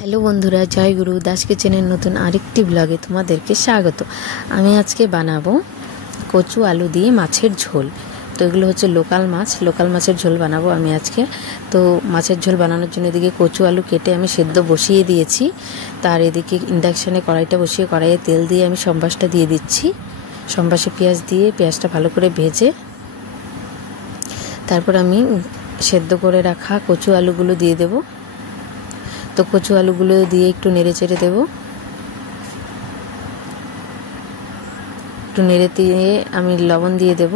Hello বন্ধুরা, জয় গুরু দাস কিচেনের নতুন আরেকটি ব্লগে তোমাদেরকে স্বাগত। আমি আজকে বানাবো কচু আলু দিয়ে মাছের ঝোল। তো এগুলো হচ্ছে লোকাল মাছের ঝোল বানাবো আমি আজকে। তো মাছের ঝোল বানানোর জন্য এদিকে কচু আলু কেটে আমি সেদ্ধ বসিয়ে দিয়েছি। তার এদিকে ইন্ডাকশানে কড়াইটা বসিয়ে কড়াইয়ে তেল দিয়ে আমি সম্বাসটা দিয়ে দিচ্ছি। সম্বাসে পেঁয়াজ দিয়ে পেঁয়াজটা ভালো করে ভেজে তারপর আমি সেদ্ধ করে রাখা কচু আলুগুলো দিয়ে দেবো। তো কচু আলুগুলো দিয়ে একটু নেড়ে চেড়ে দেবো। একটু নেড়ে দিয়ে আমি লবণ দিয়ে দেব,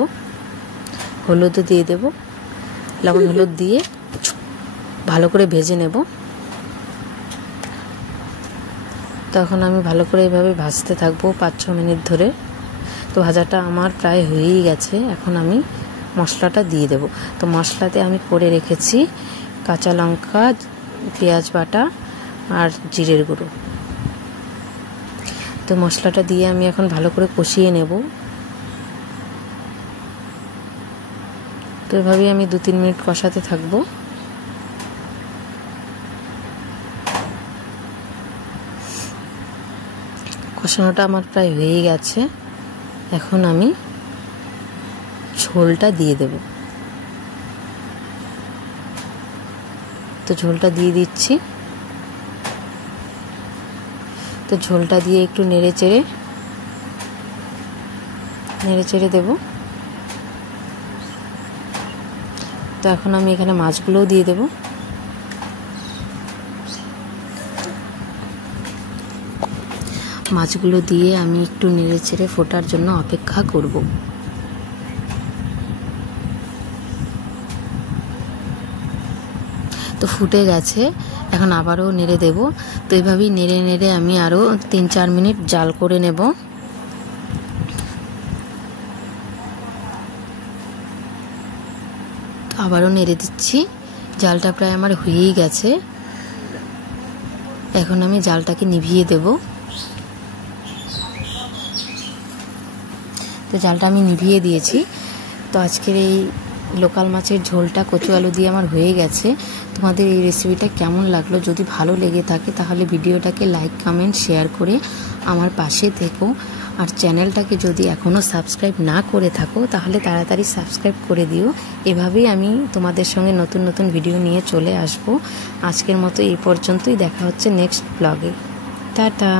হলুদও দিয়ে দেব। লবণ হলুদ দিয়ে ভালো করে ভেজে নেব। তখন আমি ভালো করে এভাবে ভাজতে থাকবো 5-6 মিনিট ধরে। তো ভাজাটা আমার প্রায় হয়েই গেছে। এখন আমি মশলাটা দিয়ে দেব। তো মশলাতে আমি করে রেখেছি কাঁচা লঙ্কা, পেঁয়াজ বাটা আর জিরের গুঁড়ো। তো মশলাটা দিয়ে আমি এখন ভালো করে কষিয়ে নেব। তো এভাবেই আমি 2-3 মিনিট কষাতে থাকবো। কষানোটা আমার প্রায় হয়ে গেছে। এখন আমি ঝোলটা দিয়ে দেব। তো ঝোলটা দিয়ে দিচ্ছি। তো ঝোলটা দিয়ে একটু নেড়ে চেড়ে দেব। তো এখন আমি এখানে মাছগুলোও দিয়ে দেব। মাছগুলো দিয়ে আমি একটু নেড়ে চেড়ে ফোটার জন্য অপেক্ষা করব। তো ফুটে গেছে, এখন আবারও নেড়ে দেব। তো এইভাবেই নেড়ে নেড়ে আমি আরও 3-4 মিনিট জাল করে নেব। আবারও নেড়ে দিচ্ছি। জালটা প্রায় আমার হয়েই গেছে। এখন আমি জালটাকে নিভিয়ে দেব। তো জালটা আমি নিভিয়ে দিয়েছি। তো আজকের এই লোকাল মাছের ঝোলটা কচু আলু দিয়ে আমার হয়ে গেছে। তোমাদের এই রেসিপিটা কেমন লাগলো? যদি ভালো লেগে থাকে তাহলে ভিডিওটাকে লাইক, কমেন্ট, শেয়ার করে আমার পাশে থেকো। আর চ্যানেলটাকে যদি এখনও সাবস্ক্রাইব না করে থাকো তাহলে তাড়াতাড়ি সাবস্ক্রাইব করে দিও। এভাবেই আমি তোমাদের সঙ্গে নতুন নতুন ভিডিও নিয়ে চলে আসব। আজকের মতো এই পর্যন্তই। দেখা হচ্ছে নেক্সট ব্লগে। টাটা।